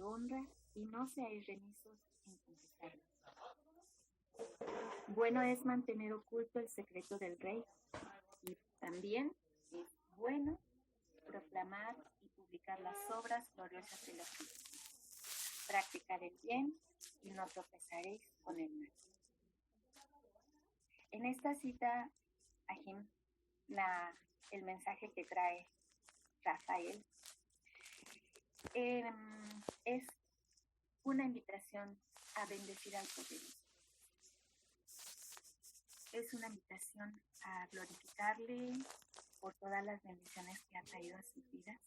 de honra y no seáis remisos en confesarlo. Bueno es mantener oculto el secreto del rey y también es bueno proclamar y publicar las obras gloriosas de los justos. Practicar el bien y no tropezaréis con el mal. En esta cita, Ajim, el mensaje que trae Rafael es una invitación a bendecir al poderoso. Es una invitación a glorificarle por todas las bendiciones que ha traído a sus vidas.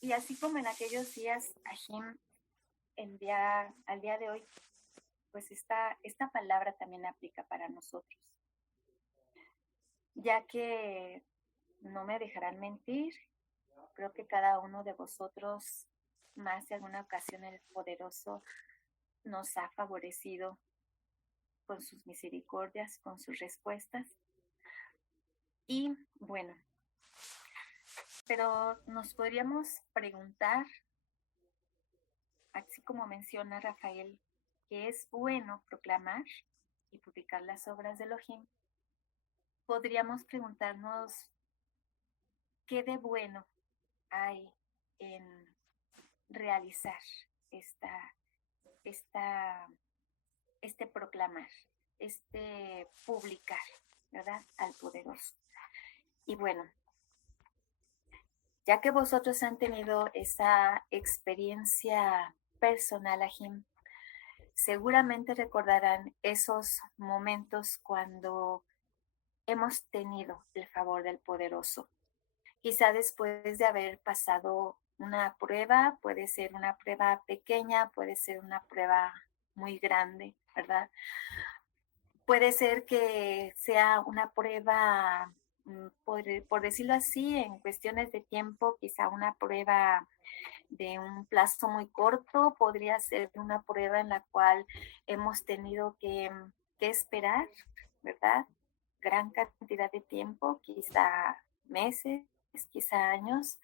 Y así como en aquellos días, Ajim, al día de hoy, pues esta palabra también aplica para nosotros. Ya que no me dejarán mentir, creo que cada uno de vosotros, más de alguna ocasión, el poderoso nos ha favorecido con sus misericordias, con sus respuestas. Y bueno, pero nos podríamos preguntar, así como menciona Rafael, que es bueno proclamar y publicar las obras de Elohim, podríamos preguntarnos qué de bueno hay en realizar este proclamar, este publicar, ¿verdad? Al poderoso. Y bueno, ya que vosotros han tenido esa experiencia personal, Ajim, seguramente recordarán esos momentos cuando hemos tenido el favor del poderoso. Quizá después de haber pasado una prueba, puede ser una prueba pequeña, puede ser una prueba muy grande, ¿verdad? Puede ser que sea una prueba, por decirlo así, en cuestiones de tiempo, quizá una prueba de un plazo muy corto, podría ser una prueba en la cual hemos tenido que esperar, ¿verdad? Gran cantidad de tiempo, quizá meses, quizá años,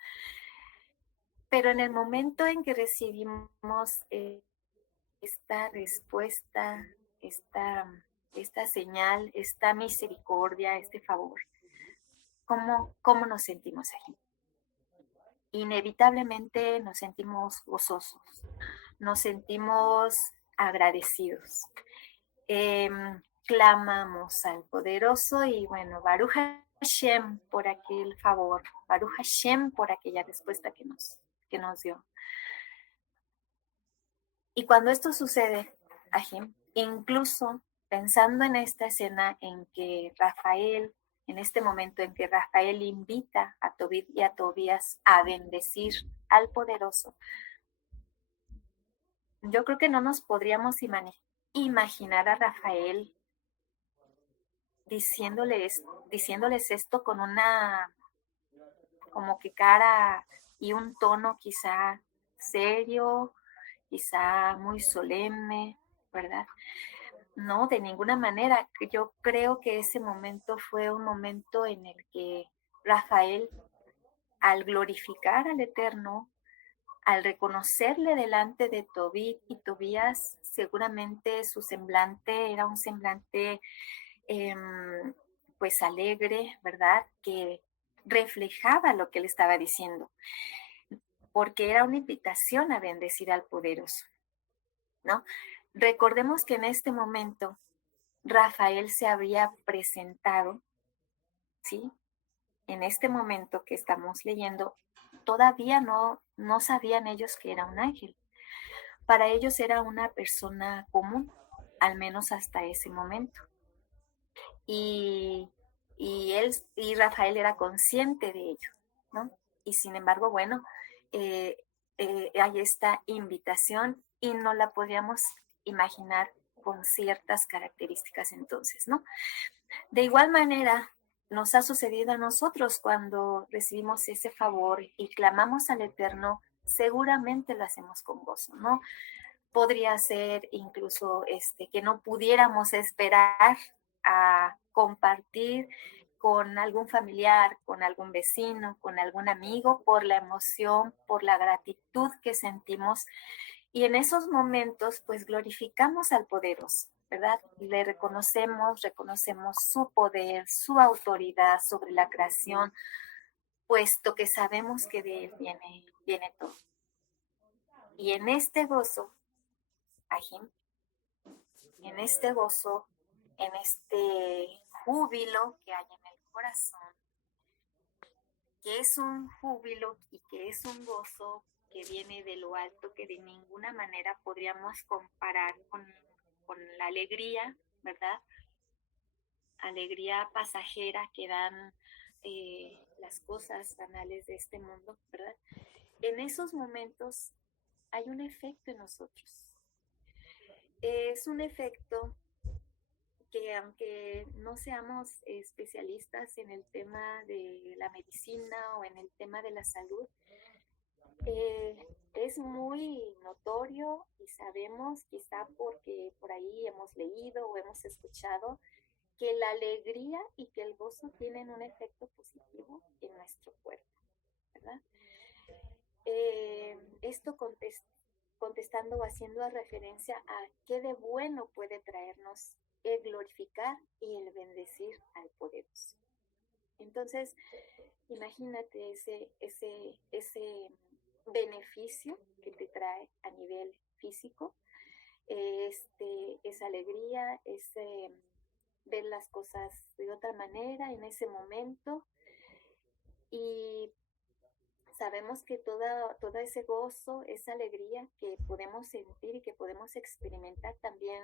pero en el momento en que recibimos esta respuesta, esta señal, esta misericordia, este favor, ¿cómo nos sentimos ahí? Inevitablemente nos sentimos gozosos, nos sentimos agradecidos. Clamamos al poderoso y bueno, Baruch Hashem por aquel favor, Baruch Hashem por aquella respuesta que nos dio. Y cuando esto sucede, Ajim, incluso pensando en esta escena en que Rafael, en este momento en que Rafael invita a Tobit y a Tobías a bendecir al poderoso, yo creo que no nos podríamos imaginar a Rafael diciéndoles esto con una como que cara y un tono quizá serio, quizá muy solemne, ¿verdad? No, de ninguna manera. Yo creo que ese momento fue un momento en el que Rafael, al glorificar al Eterno, al reconocerle delante de Tobit y Tobías, seguramente su semblante era un semblante pues alegre, ¿verdad? Que reflejaba lo que él estaba diciendo, porque era una invitación a bendecir al poderoso, ¿no? Recordemos que en este momento Rafael se había presentado, ¿sí? En este momento que estamos leyendo, todavía no sabían ellos que era un ángel. Para ellos era una persona común, al menos hasta ese momento. Y Rafael era consciente de ello, ¿no? Y sin embargo, bueno, hay esta invitación y no la podíamos imaginar con ciertas características entonces, ¿no? De igual manera, nos ha sucedido a nosotros cuando recibimos ese favor y clamamos al Eterno, seguramente lo hacemos con gozo, ¿no? Podría ser incluso que no pudiéramos esperar a compartir con algún familiar, con algún vecino, con algún amigo, por la emoción, por la gratitud que sentimos. Y en esos momentos, pues glorificamos al poderoso, ¿verdad? Le reconocemos su poder, su autoridad sobre la creación, puesto que sabemos que de él viene todo. Y en este gozo, Ajim, en este gozo, en este júbilo que hay en el corazón, que es un júbilo y que es un gozo que viene de lo alto, que de ninguna manera podríamos comparar con la alegría, ¿verdad? Alegría pasajera que dan las cosas banales de este mundo, ¿verdad? En esos momentos hay un efecto en nosotros. Es un efecto que aunque no seamos especialistas en el tema de la medicina o en el tema de la salud, es muy notorio y sabemos, quizá porque por ahí hemos leído o hemos escuchado, que la alegría y que el gozo tienen un efecto positivo en nuestro cuerpo, ¿verdad? Esto contestando o haciendo referencia a qué de bueno puede traernos el glorificar y el bendecir al poderoso. Entonces, imagínate ese beneficio que te trae a nivel físico, esa alegría, ese ver las cosas de otra manera en ese momento. Y sabemos que todo ese gozo, esa alegría que podemos sentir y que podemos experimentar también,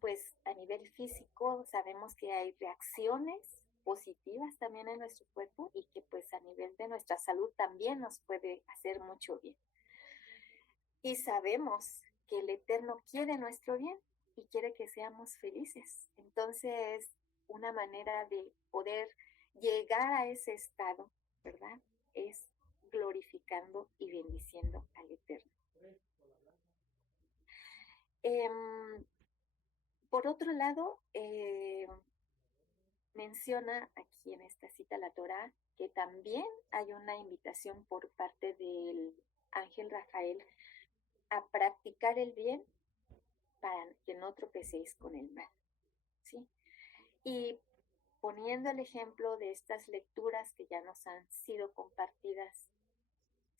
pues a nivel físico, sabemos que hay reacciones positivas también en nuestro cuerpo y que pues a nivel de nuestra salud también nos puede hacer mucho bien. Y sabemos que el Eterno quiere nuestro bien y quiere que seamos felices. Entonces, una manera de poder llegar a ese estado, ¿verdad? Es glorificando y bendiciendo al Eterno. Por otro lado, menciona aquí en esta cita la Torá que también hay una invitación por parte del ángel Rafael a practicar el bien para que no tropecéis con el mal, ¿sí? Y poniendo el ejemplo de estas lecturas que ya nos han sido compartidas,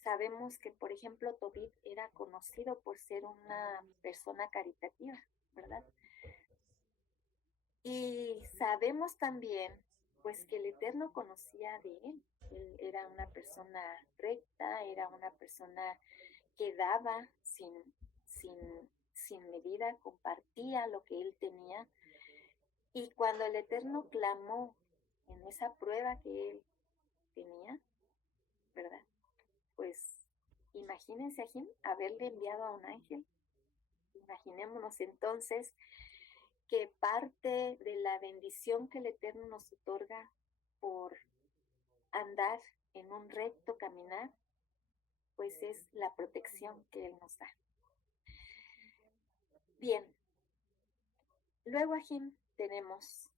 sabemos que, por ejemplo, Tobit era conocido por ser una persona caritativa, ¿verdad? Y sabemos también, pues, que el Eterno conocía de él. Él era una persona recta, era una persona que daba sin medida, compartía lo que él tenía. Y cuando el Eterno clamó en esa prueba que él tenía, ¿verdad? Pues imagínense a Jim haberle enviado a un ángel. Imaginémonos entonces que parte de la bendición que el Eterno nos otorga por andar en un recto caminar, pues es la protección que Él nos da. Bien, luego aquí tenemos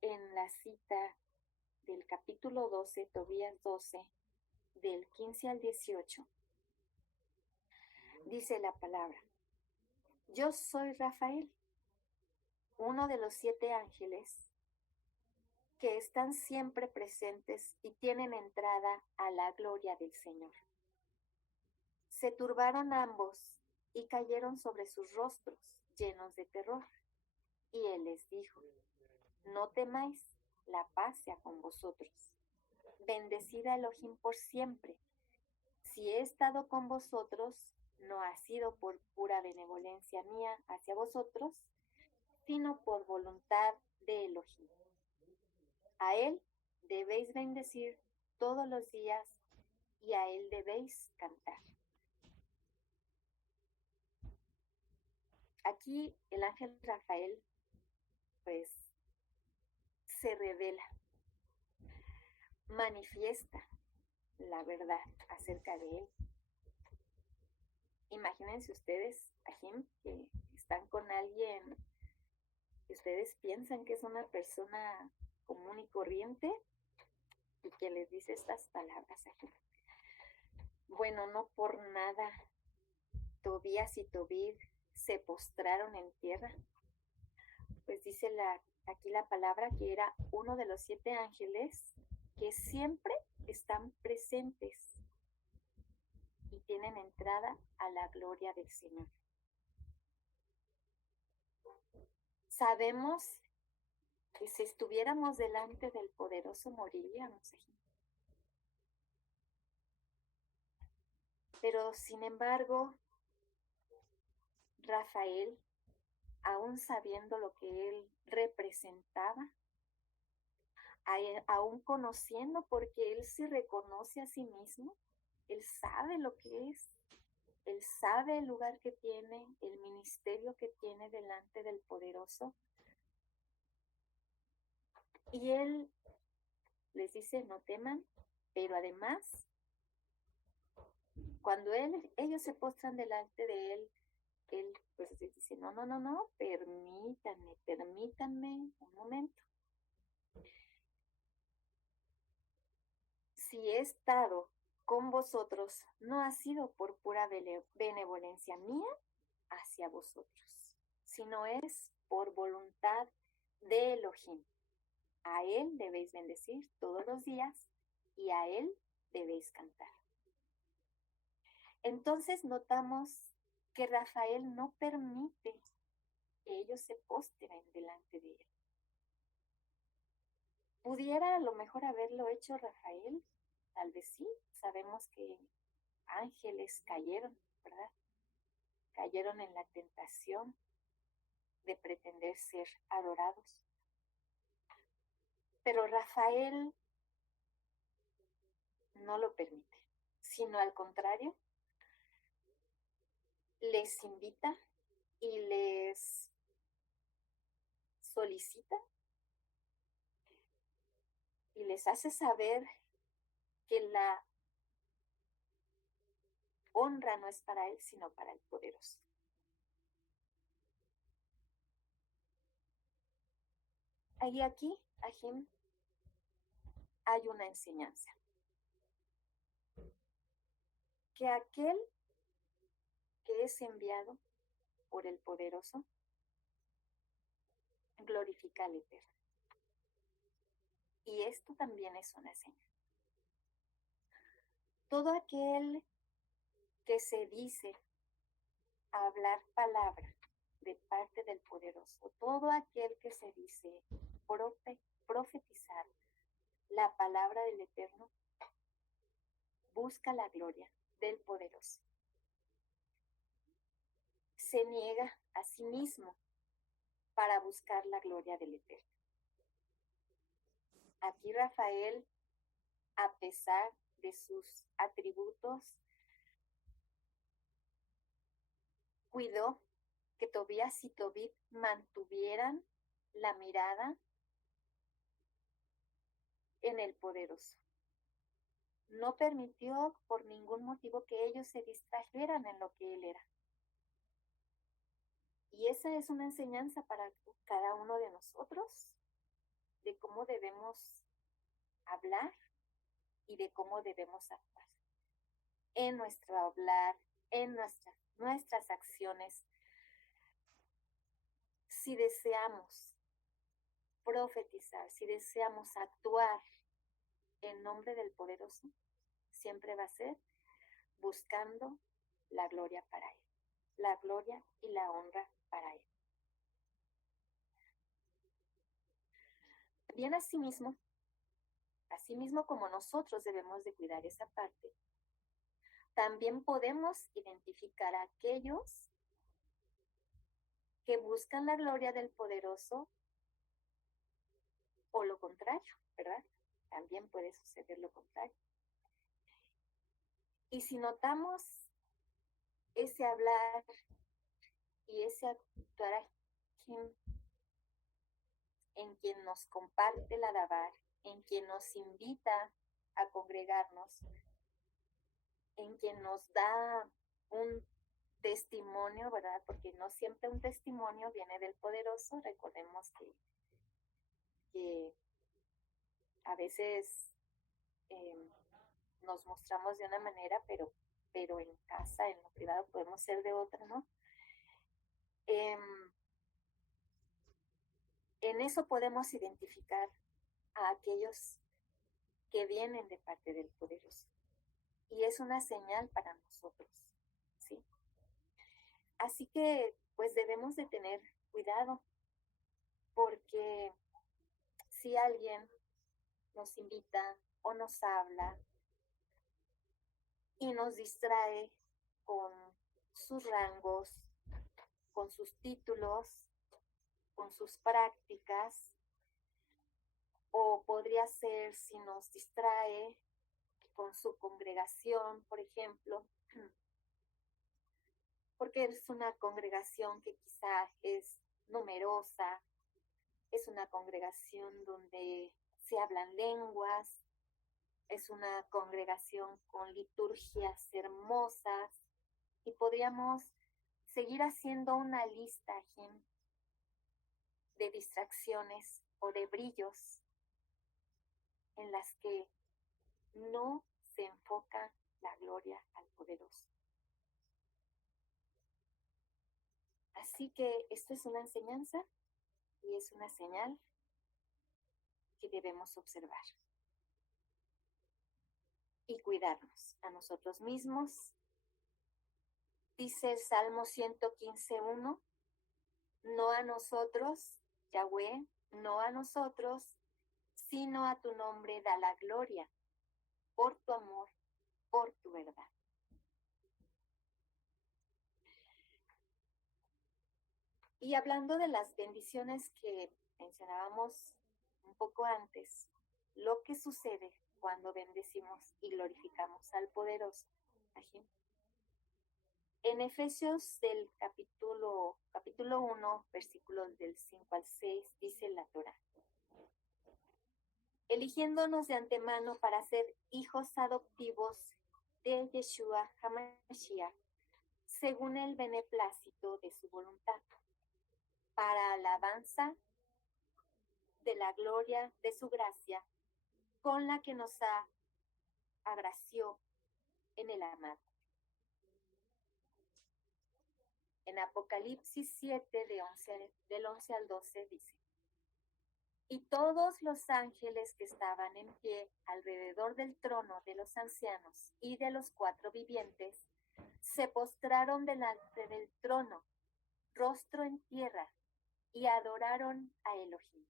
en la cita del capítulo 12, Tobías 12, del 15 al 18, dice la palabra: yo soy Rafael, uno de los 7 ángeles que están siempre presentes y tienen entrada a la gloria del Señor. Se turbaron ambos y cayeron sobre sus rostros, llenos de terror. Y él les dijo: no temáis, la paz sea con vosotros. Bendecida Elohim por siempre. Si he estado con vosotros, no ha sido por pura benevolencia mía hacia vosotros, sino por voluntad de Elohim. A él debéis bendecir todos los días y a él debéis cantar. Aquí el ángel Rafael, pues, se revela, manifiesta la verdad acerca de él. Imagínense ustedes, Ajim, que están con alguien que ustedes piensan que es una persona común y corriente y que les dice estas palabras aquí. Bueno, no por nada Tobías y Tobit se postraron en tierra. Pues dice aquí la palabra que era uno de los 7 ángeles que siempre están presentes y tienen entrada a la gloria del Señor. Sabemos que si estuviéramos delante del poderoso moriríamos. Pero sin embargo, Rafael, aún sabiendo lo que él representaba, aún conociendo, porque él se reconoce a sí mismo, él sabe lo que es, él sabe el lugar que tiene, el ministerio que tiene delante del poderoso. Y él les dice, no teman, pero además, cuando ellos se postran delante de él pues les dice, no, permítanme un momento. Si he estado con vosotros, no ha sido por pura benevolencia mía hacia vosotros, sino es por voluntad de Elohim. A él debéis bendecir todos los días y a él debéis cantar. Entonces notamos que Rafael no permite que ellos se postren delante de él. ¿Pudiera a lo mejor haberlo hecho Rafael? Tal vez sí. Sabemos que ángeles cayeron, ¿verdad? Cayeron en la tentación de pretender ser adorados. Pero Rafael no lo permite, sino al contrario, les invita y les solicita y les hace saber que la honra no es para él, sino para el poderoso. Aquí, Ajim, hay una enseñanza. Que aquel que es enviado por el poderoso glorifica al Eterno. Y esto también es una señal. Todo aquel que se dice hablar palabra de parte del poderoso, todo aquel que se dice profetizar la palabra del Eterno, busca la gloria del poderoso. Se niega a sí mismo para buscar la gloria del Eterno. Aquí Rafael, a pesar de sus atributos, cuidó que Tobías y Tobit mantuvieran la mirada en el poderoso. No permitió por ningún motivo que ellos se distrajeran en lo que él era. Y esa es una enseñanza para cada uno de nosotros, de cómo debemos hablar y de cómo debemos actuar. En nuestro hablar, en nuestras acciones. Si deseamos profetizar, si deseamos actuar en nombre del poderoso, siempre va a ser buscando la gloria para él, la gloria y la honra para él. Bien, asimismo como nosotros debemos de cuidar esa parte, también podemos identificar a aquellos que buscan la gloria del poderoso o lo contrario, ¿verdad? También puede suceder lo contrario. Y si notamos ese hablar y ese actuar en quien nos comparte la davar, en quien nos invita a congregarnos, en quien nos da un testimonio, ¿verdad? Porque no siempre un testimonio viene del poderoso. Recordemos que A veces eh, nos mostramos de una manera, pero en casa, en lo privado, podemos ser de otra, ¿no? En eso podemos identificar a aquellos que vienen de parte del poderoso. Y es una señal para nosotros, ¿sí? Así que, pues debemos de tener cuidado, porque si alguien nos invita o nos habla y nos distrae con sus rangos, con sus títulos, con sus prácticas, o podría ser si nos distrae con su congregación, por ejemplo, porque es una congregación que quizá es numerosa, es una congregación donde se hablan lenguas, es una congregación con liturgias hermosas y podríamos seguir haciendo una lista, Jim, de distracciones o de brillos en las que no se enfoca la gloria al poderoso. Así que esto es una enseñanza y es una señal que debemos observar y cuidarnos a nosotros mismos. Dice el Salmo 115:1, no a nosotros, Yahweh, no a nosotros, sino a tu nombre da la gloria, por tu amor, por tu verdad. Y hablando de las bendiciones que mencionábamos un poco antes, lo que sucede cuando bendecimos y glorificamos al poderoso. En Efesios del capítulo 1, versículos del 5 al 6, dice la Torá: eligiéndonos de antemano para ser hijos adoptivos de Yeshua HaMashiach, según el beneplácito de su voluntad, para alabanza de la gloria de su gracia, con la que nos agració en el amado. En Apocalipsis 7, del 11 al 12, dice: y todos los ángeles que estaban en pie alrededor del trono de los ancianos y de los 4 vivientes, se postraron delante del trono, rostro en tierra, y adoraron a Elohim,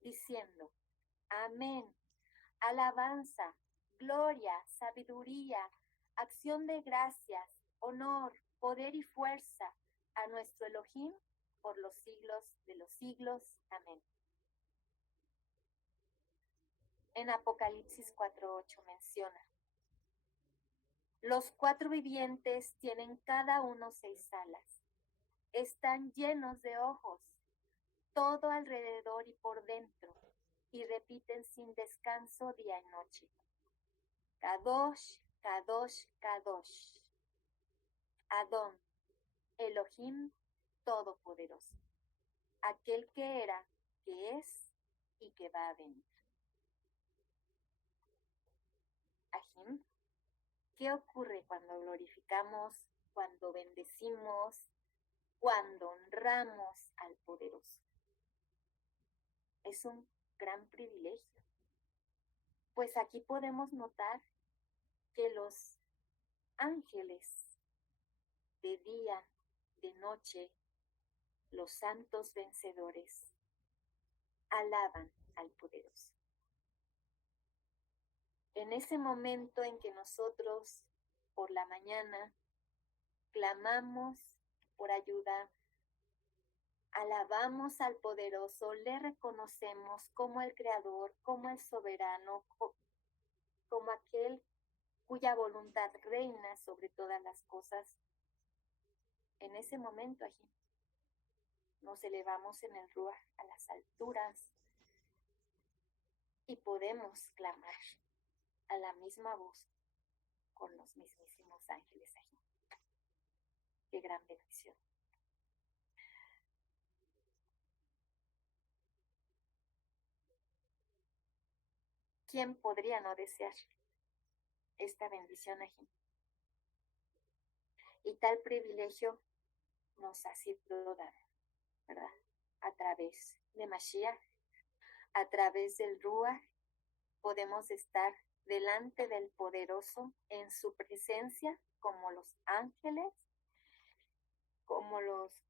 diciendo: amén, alabanza, gloria, sabiduría, acción de gracias, honor, poder y fuerza a nuestro Elohim por los siglos de los siglos. Amén. En Apocalipsis 4:8 menciona: los 4 vivientes tienen cada uno 6 alas, están llenos de ojos, todo alrededor y por dentro, y repiten sin descanso día y noche: Kadosh, Kadosh, Kadosh, Adón, Elohim Todopoderoso, aquel que era, que es y que va a venir. Ajim, ¿qué ocurre cuando glorificamos, cuando bendecimos, cuando honramos al poderoso? Es un gran privilegio, pues aquí podemos notar que los ángeles de día, de noche, los santos vencedores, alaban al poderoso. En ese momento en que nosotros por la mañana clamamos por ayuda, alabamos al poderoso, le reconocemos como el creador, como el soberano, como aquel cuya voluntad reina sobre todas las cosas. En ese momento allí nos elevamos en el Ruach a las alturas y podemos clamar a la misma voz con los mismísimos ángeles allí. Qué gran bendición. ¿quién podría no desear esta bendición, Ajim? Y tal privilegio nos ha sido dado, ¿verdad? A través de Mashiach, a través del Ruach, podemos estar delante del Poderoso en su presencia, como los ángeles, como los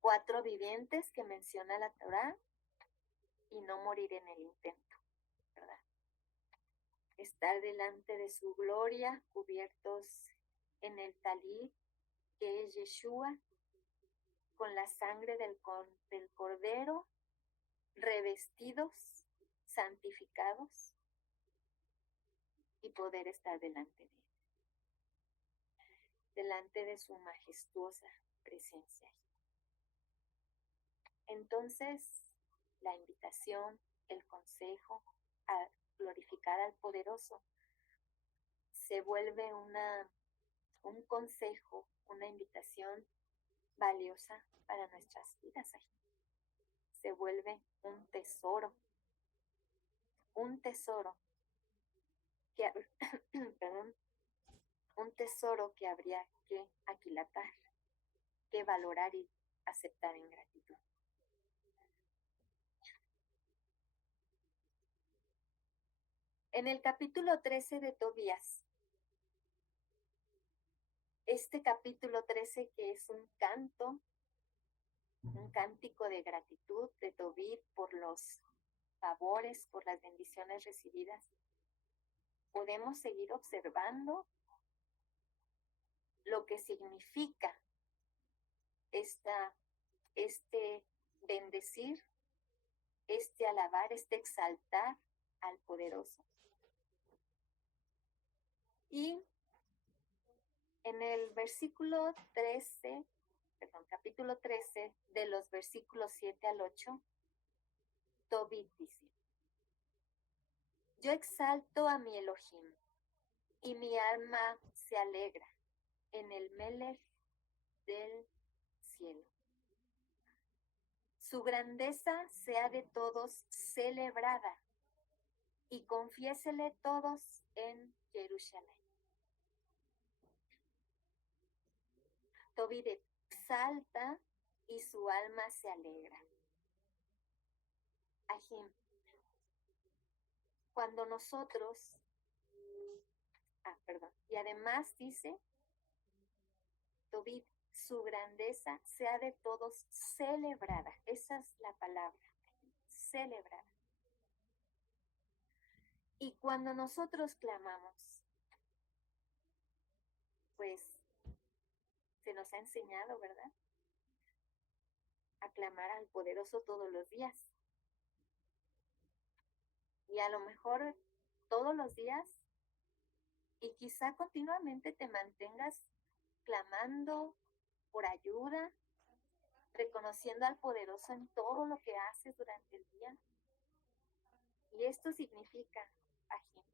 4 vivientes que menciona la Torá, y no morir en el intento, ¿verdad? Estar delante de su gloria, cubiertos en el talit, que es Yeshua, con la sangre del Cordero, revestidos, santificados, y poder estar delante de él, delante de su majestuosa presencia. Entonces, la invitación, el consejo a glorificar al Poderoso se vuelve un consejo, una invitación valiosa para nuestras vidas. Se vuelve un tesoro que, perdón, un tesoro que habría que aquilatar, que valorar y aceptar en gratitud. En el capítulo 13 de Tobías, este capítulo 13 que es un cántico de gratitud de Tobit por los favores, por las bendiciones recibidas, podemos seguir observando lo que significa este bendecir, este alabar, este exaltar al Poderoso. Y en el capítulo 13, de los versículos 7 al 8, Tobit dice: yo exalto a mi Elohim, y mi alma se alegra en el Melech del cielo. Su grandeza sea de todos celebrada, y confiésele todos en Jerusalén. Tobit exalta y su alma se alegra. Ajim, cuando nosotros, y además dice Tobit, su grandeza sea de todos celebrada. Esa es la palabra, celebrada. Y cuando nosotros clamamos, pues se nos ha enseñado, ¿verdad?, a clamar al Poderoso todos los días. Y a lo mejor todos los días, y quizá continuamente te mantengas clamando por ayuda, reconociendo al Poderoso en todo lo que haces durante el día. Y esto significa, Ajim,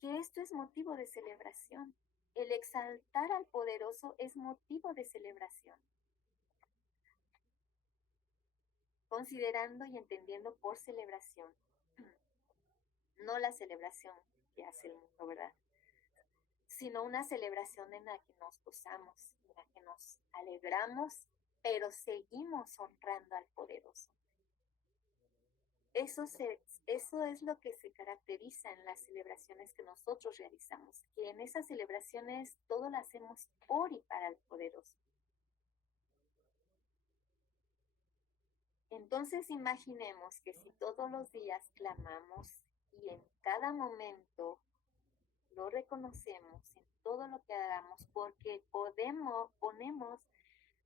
que esto es motivo de celebración. El exaltar al Poderoso es motivo de celebración. Considerando y entendiendo por celebración, no la celebración que hace el mundo, ¿verdad?, sino una celebración en la que nos gozamos, en la que nos alegramos, pero seguimos honrando al Poderoso. Eso es lo que se caracteriza en las celebraciones que nosotros realizamos, que en esas celebraciones todo lo hacemos por y para el Poderoso. Entonces imaginemos que si todos los días clamamos y en cada momento lo reconocemos en todo lo que hagamos, porque ponemos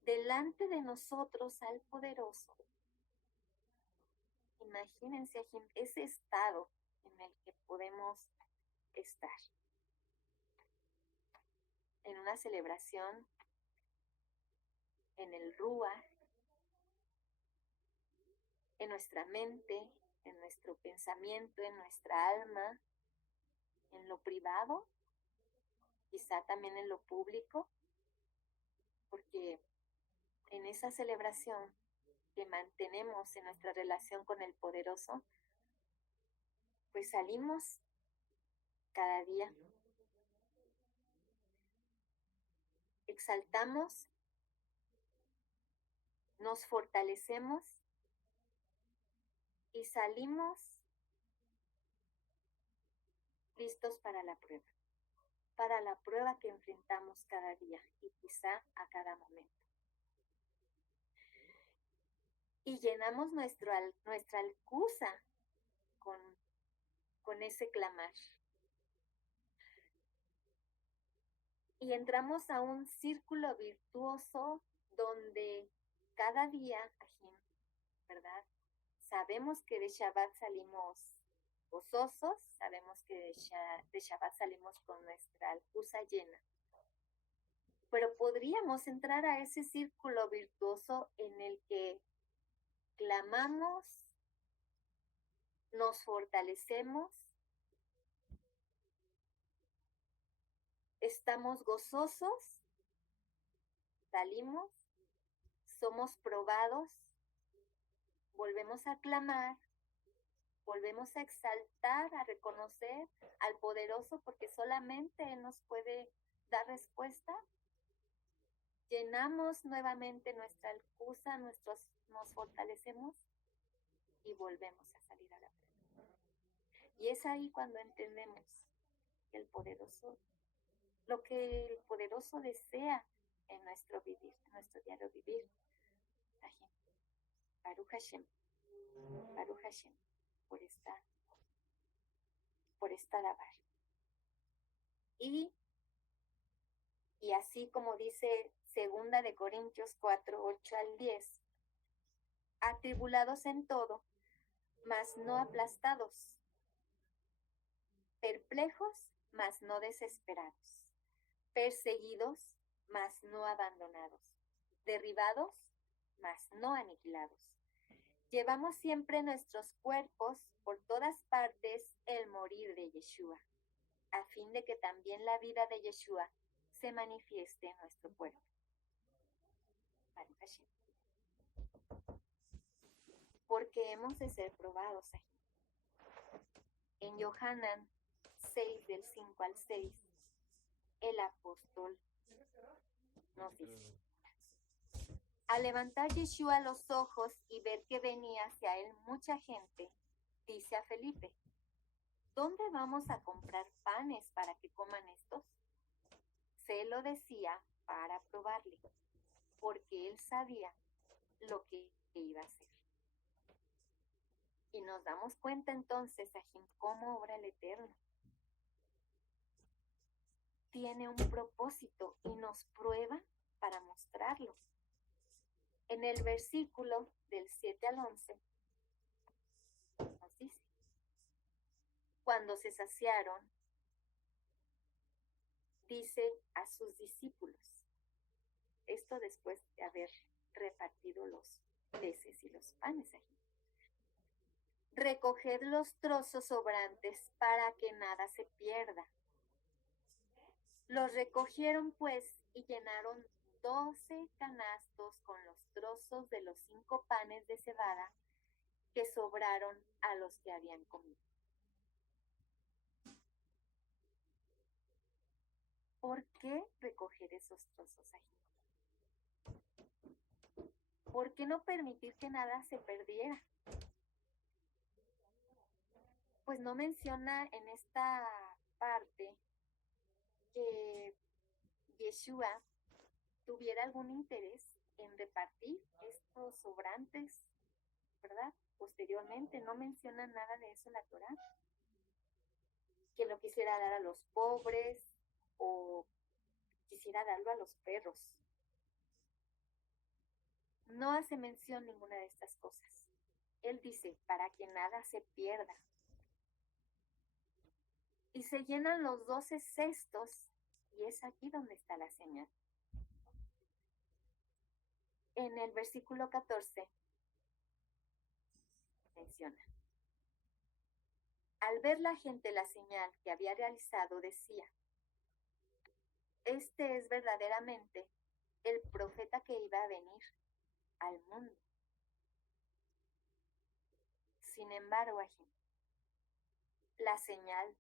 delante de nosotros al Poderoso. Imagínense ese estado en el que podemos estar. En una celebración, en el Ruach, en nuestra mente, en nuestro pensamiento, en nuestra alma, en lo privado, quizá también en lo público, porque en esa celebración que mantenemos en nuestra relación con el poderoso, pues salimos cada día, exaltamos, nos fortalecemos y salimos listos para la prueba que enfrentamos cada día y quizá a cada momento. Y llenamos nuestra alcusa con ese clamar. Y entramos a un círculo virtuoso donde cada día, ¿verdad? Sabemos que de Shabbat salimos gozosos, sabemos que de Shabbat salimos con nuestra alcusa llena. Pero podríamos entrar a ese círculo virtuoso en el que clamamos, nos fortalecemos, estamos gozosos, salimos, somos probados, volvemos a clamar, volvemos a exaltar, a reconocer al poderoso porque solamente Él nos puede dar respuesta. Llenamos nuevamente nuestra alcusa, nos fortalecemos y volvemos a salir a la prueba. Y es ahí cuando entendemos que el poderoso, lo que el poderoso desea en nuestro vivir, en nuestro diario vivir. Baruch Hashem, Baruch Hashem, por esta dabar. Y así como dice 2 de Corintios 4, 8 al 10, atribulados en todo, mas no aplastados, perplejos, mas no desesperados, perseguidos, mas no abandonados, derribados, mas no aniquilados. Llevamos siempre nuestros cuerpos por todas partes el morir de Yeshua, a fin de que también la vida de Yeshua se manifieste en nuestro cuerpo. Porque hemos de ser probados aquí. En Yohanan 6, del 5 al 6, el apóstol nos dice: al levantar Yeshua los ojos y ver que venía hacia él mucha gente, dice a Felipe: ¿dónde vamos a comprar panes para que coman estos? Se lo decía para probarle, porque él sabía lo que iba a hacer. Y nos damos cuenta entonces, Ajim, cómo obra el Eterno. Tiene un propósito y nos prueba para mostrarlo. En el versículo del 7 al 11 nos dice: cuando se saciaron, dice a sus discípulos, esto después de haber repartido los peces y los panes allí: recoged los trozos sobrantes para que nada se pierda. Los recogieron pues y llenaron 12 canastos con los trozos de los 5 panes de cebada que sobraron a los que habían comido. ¿Por qué recoger esos trozos allí? ¿Por qué no permitir que nada se perdiera? Pues no menciona en esta parte que Yeshua tuviera algún interés en repartir estos sobrantes, ¿verdad? Posteriormente no menciona nada de eso en la Torá. Que lo quisiera dar a los pobres o quisiera darlo a los perros. No hace mención ninguna de estas cosas. Él dice, para que nada se pierda. Y se llenan los 12 cestos, y es aquí donde está la señal. En el versículo 14 menciona: al ver la gente la señal que había realizado, decía: este es verdaderamente el profeta que iba a venir al mundo. sin embargo, Ajim, la señal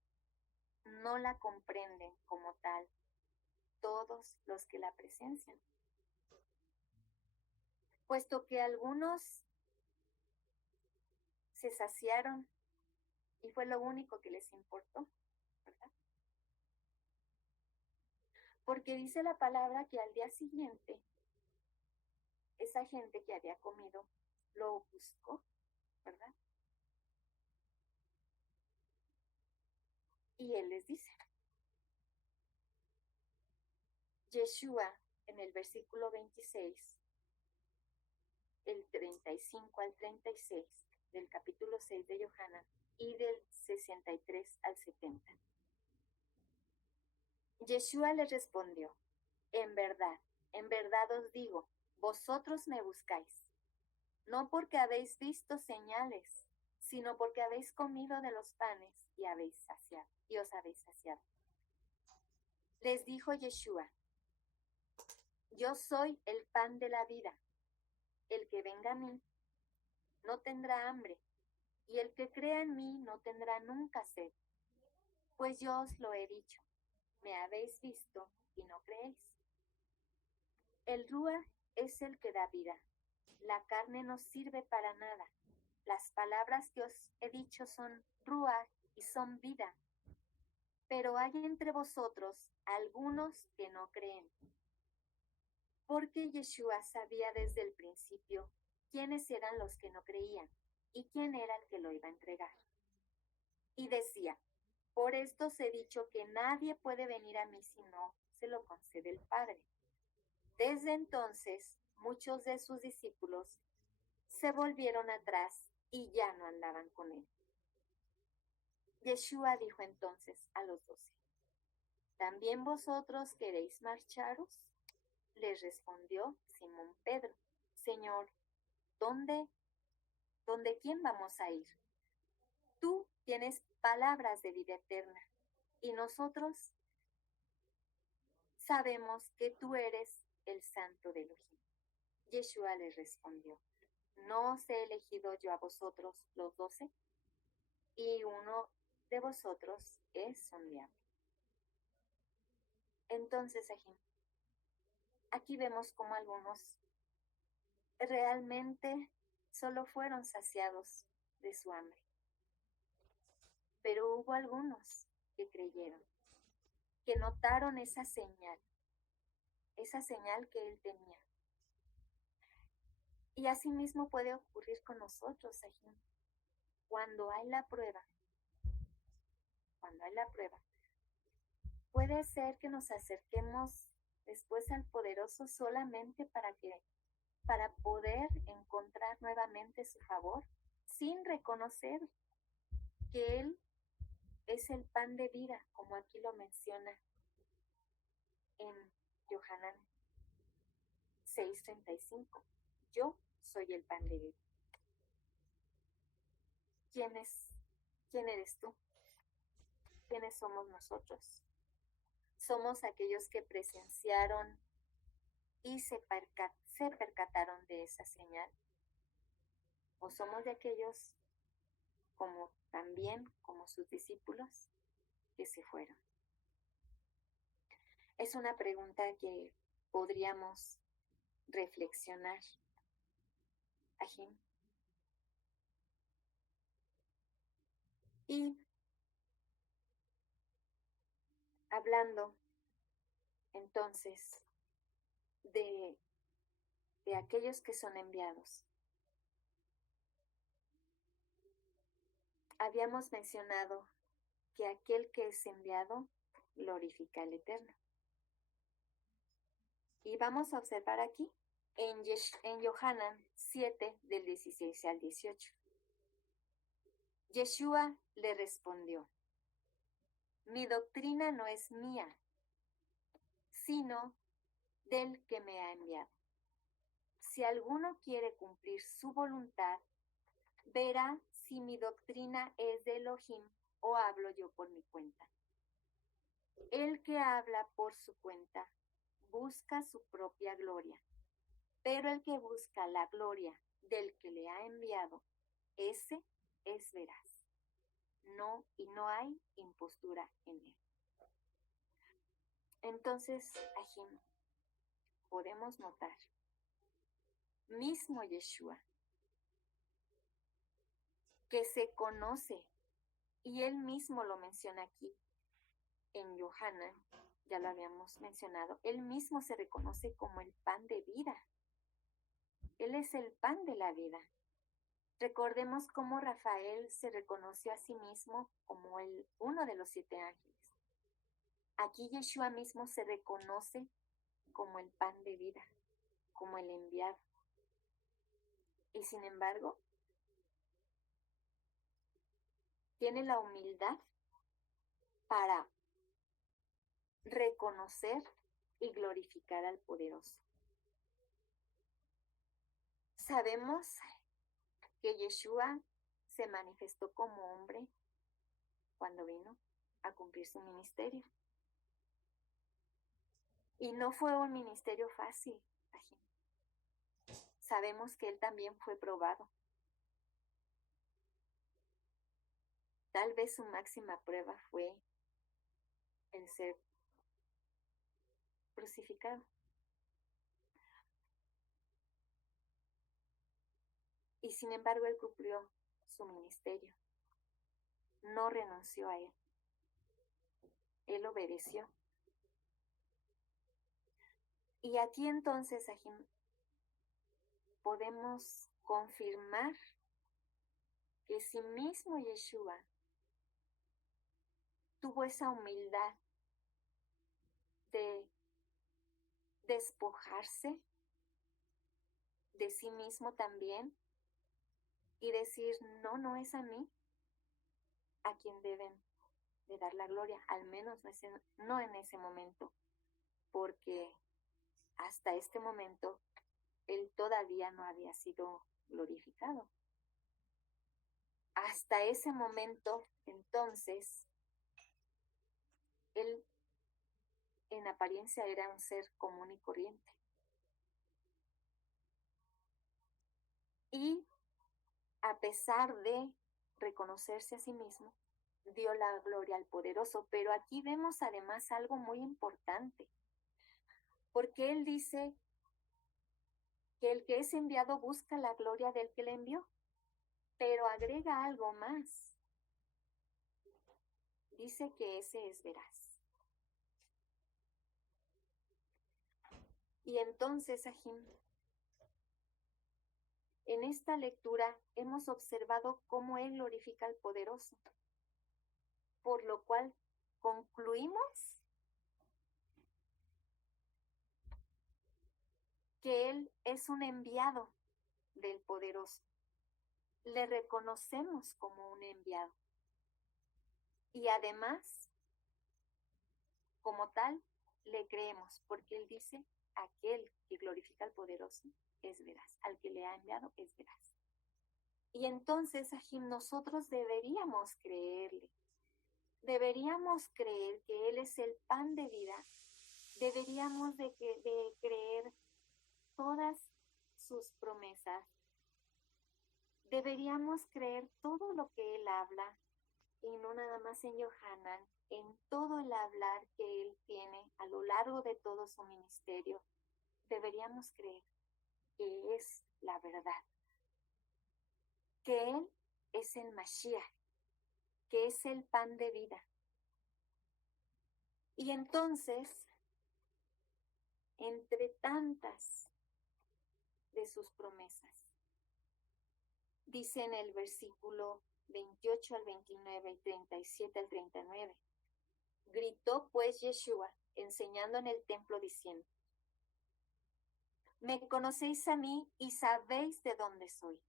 no la comprenden como tal todos los que la presencian, puesto que algunos se saciaron y fue lo único que les importó, ¿verdad? Porque dice la palabra que al día siguiente, esa gente que había comido lo buscó, ¿verdad? Y él les dice, Yeshua, en el versículo 26, el 35 al 36 del capítulo 6 de Yohanan y del 63 al 70. Yeshua les respondió, en verdad os digo, vosotros me buscáis, no porque habéis visto señales, sino porque habéis comido de los panes y os habéis saciado. Les dijo Yeshua, yo soy el pan de la vida. El que venga a mí no tendrá hambre, y el que crea en mí no tendrá nunca sed. Pues yo os lo he dicho, me habéis visto y no creéis. El Ruach es el que da vida. La carne no sirve para nada. Las palabras que os he dicho son Ruach y son vida. Pero hay entre vosotros algunos que no creen. Porque Yeshua sabía desde el principio quiénes eran los que no creían y quién era el que lo iba a entregar. Y decía, por esto os he dicho que nadie puede venir a mí si no se lo concede el Padre. Desde entonces, muchos de sus discípulos se volvieron atrás y ya no andaban con él. Yeshua dijo entonces a los 12, ¿también vosotros queréis marcharos? Les respondió Simón Pedro, Señor, ¿dónde quién vamos a ir? Tú tienes palabras de vida eterna, y nosotros sabemos que tú eres el Santo de Elohim. Yeshua les respondió, ¿no os he elegido yo a vosotros los 12? Y uno de vosotros es un diablo. Entonces, aquí vemos cómo algunos realmente solo fueron saciados de su hambre. Pero hubo algunos que creyeron, que notaron esa señal que él tenía. Y así mismo puede ocurrir con nosotros, cuando hay la prueba, puede ser que nos acerquemos después al poderoso solamente para poder encontrar nuevamente su favor, sin reconocer que Él es el pan de vida, como aquí lo menciona en Yohanan 6:35. Yo soy el pan de vida. ¿Quién eres tú? ¿Quiénes somos nosotros? Somos aquellos que presenciaron y se percataron de esa señal. ¿O somos de aquellos como sus discípulos que se fueron? Es una pregunta que podríamos reflexionar. Y hablando entonces de aquellos que son enviados, habíamos mencionado que aquel que es enviado glorifica al Eterno. Y vamos a observar aquí en Yohanan 7, del 16 al 18. Yeshua le respondió, mi doctrina no es mía, sino del que me ha enviado. Si alguno quiere cumplir su voluntad, verá si mi doctrina es de Elohim o hablo yo por mi cuenta. El que habla por su cuenta busca su propia gloria, pero el que busca la gloria del que le ha enviado, ese es veraz. Y no hay impostura en él. Entonces, Ajim, podemos notar, mismo Yeshua, que se conoce, y él mismo lo menciona aquí en Yohanan, ya lo habíamos mencionado, él mismo se reconoce como el pan de vida. Él es el pan de la vida. Recordemos cómo Rafael se reconoció a sí mismo como uno de los 7 ángeles. Aquí Yeshua mismo se reconoce como el pan de vida, como el enviado. Y sin embargo, tiene la humildad para reconocer y glorificar al poderoso. Sabemos que Yeshua se manifestó como hombre cuando vino a cumplir su ministerio. Y no fue un ministerio fácil. Sabemos que él también fue probado. Tal vez su máxima prueba fue el ser crucificado. Y sin embargo, él cumplió su ministerio. No renunció a él. Él obedeció. Y aquí entonces, Ajim, podemos confirmar que sí mismo Yeshua tuvo esa humildad de despojarse de sí mismo también y decir, no es a mí a quien deben de dar la gloria, al menos no en ese momento, porque hasta este momento él todavía no había sido glorificado. Hasta ese momento, entonces, él en apariencia era un ser común y corriente. Y a pesar de reconocerse a sí mismo, dio la gloria al poderoso. Pero aquí vemos además algo muy importante, porque él dice que el que es enviado busca la gloria del que le envió, pero agrega algo más. Dice que ese es veraz. Y entonces, Ajim, en esta lectura hemos observado cómo él glorifica al poderoso, por lo cual concluimos que él es un enviado del poderoso. Le reconocemos como un enviado. Y además, como tal, le creemos, porque él dice, aquel que glorifica al poderoso es veraz, al que le ha enviado es veraz. Y entonces, Ajim, nosotros deberíamos creerle. Deberíamos creer que él es el pan de vida. Deberíamos de creer todas sus promesas. Deberíamos creer todo lo que él habla, y no nada más en Yohanan, en todo el hablar que él tiene a lo largo de todo su ministerio. Deberíamos creer que es la verdad, que él es el Mashiach, que es el pan de vida. Y entonces, entre tantas de sus promesas, dice en el versículo 28 al 29 y 37 al 39, gritó pues Yeshua, enseñando en el templo, diciendo, me conocéis a mí y sabéis de dónde soy,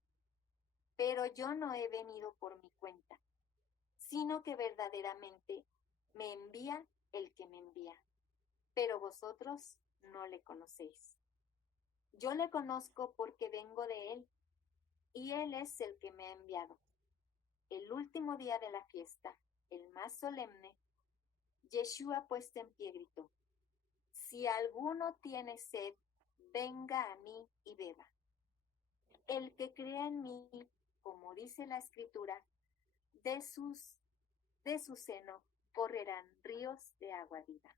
pero yo no he venido por mi cuenta, sino que verdaderamente me envía el que me envía, pero vosotros no le conocéis. Yo le conozco porque vengo de él, y él es el que me ha enviado. El último día de la fiesta, el más solemne, Yeshua puesto en pie gritó, si alguno tiene sed, venga a mí y beba. El que crea en mí, como dice la escritura, de su seno correrán ríos de agua viva.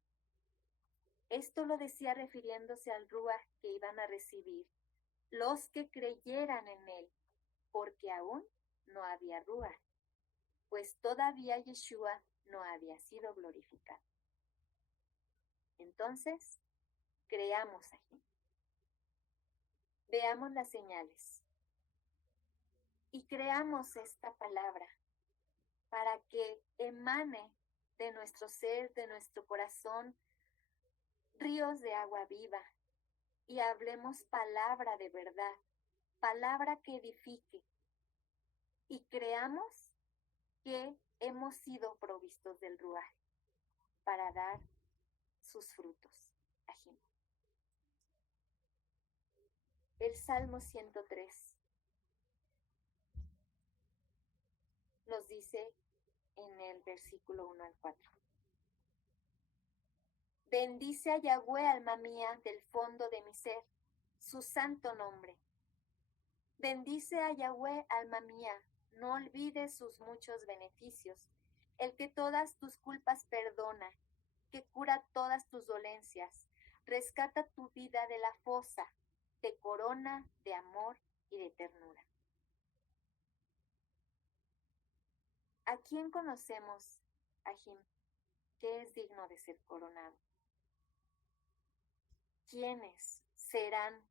Esto lo decía refiriéndose al Ruaj que iban a recibir los que creyeran en él, porque aún no había Ruaj, pues todavía Yeshua no había sido glorificado. Entonces, creamos aquí. Veamos las señales y creamos esta palabra para que emane de nuestro ser, de nuestro corazón, ríos de agua viva, y hablemos palabra de verdad, palabra que edifique, y creamos que hemos sido provistos del Ruaj para dar sus frutos. Ajim. El Salmo 103 nos dice en el versículo 1 al 4. Bendice a Yahweh, alma mía, del fondo de mi ser, su santo nombre. Bendice a Yahweh, alma mía, no olvides sus muchos beneficios, el que todas tus culpas perdona, que cura todas tus dolencias, rescata tu vida de la fosa, te corona de amor y de ternura. ¿A quién conocemos, Ajim, que es digno de ser coronado? ¿Quiénes serán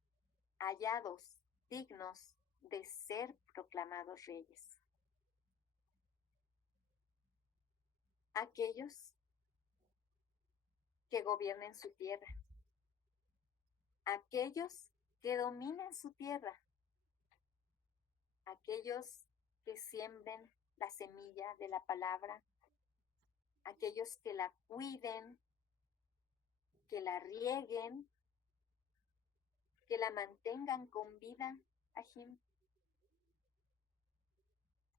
hallados dignos de ser proclamados reyes? Aquellos que gobiernen su tierra, aquellos que dominen su tierra, aquellos que siembren la semilla de la palabra, aquellos que la cuiden, que la rieguen, que la mantengan con vida, Ajim,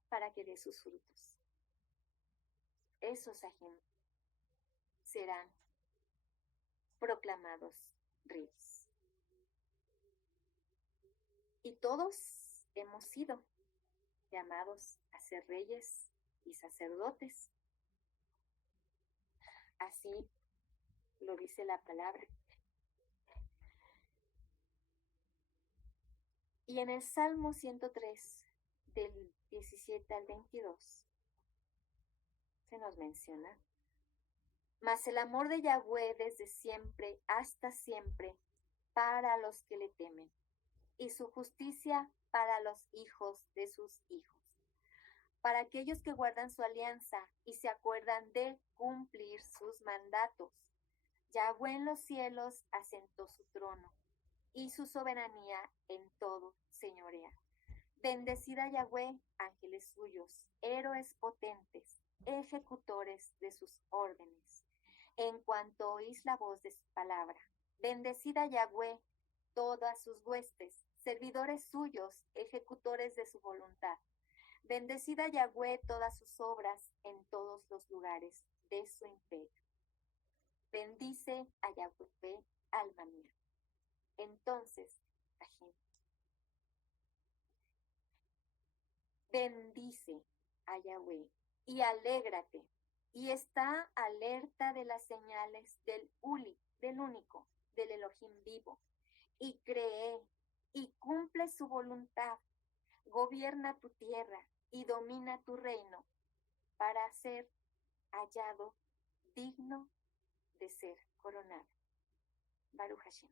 para que dé sus frutos. Esos, Ajim, serán proclamados reyes. Y todos hemos sido llamados a ser reyes y sacerdotes. Así lo dice la palabra. Y en el Salmo 103, del 17 al 22, se nos menciona: mas el amor de Yahweh desde siempre hasta siempre para los que le temen, y su justicia para los hijos de sus hijos, para aquellos que guardan su alianza y se acuerdan de cumplir sus mandatos. Yahweh en los cielos asentó su trono, y su soberanía en todo señorea. Bendecida Yahweh, ángeles suyos, héroes potentes, ejecutores de sus órdenes, en cuanto oís la voz de su palabra. Bendecida Yahweh, todas sus huestes, servidores suyos, ejecutores de su voluntad. Bendecida Yahweh, todas sus obras en todos los lugares de su imperio. Bendice a Yahweh, alma mía. Entonces, Ajim, bendice a Yahweh y alégrate, y está alerta de las señales del único, del Elohim vivo, y cree y cumple su voluntad, gobierna tu tierra y domina tu reino, para ser hallado digno de ser coronado. Baruch Hashem.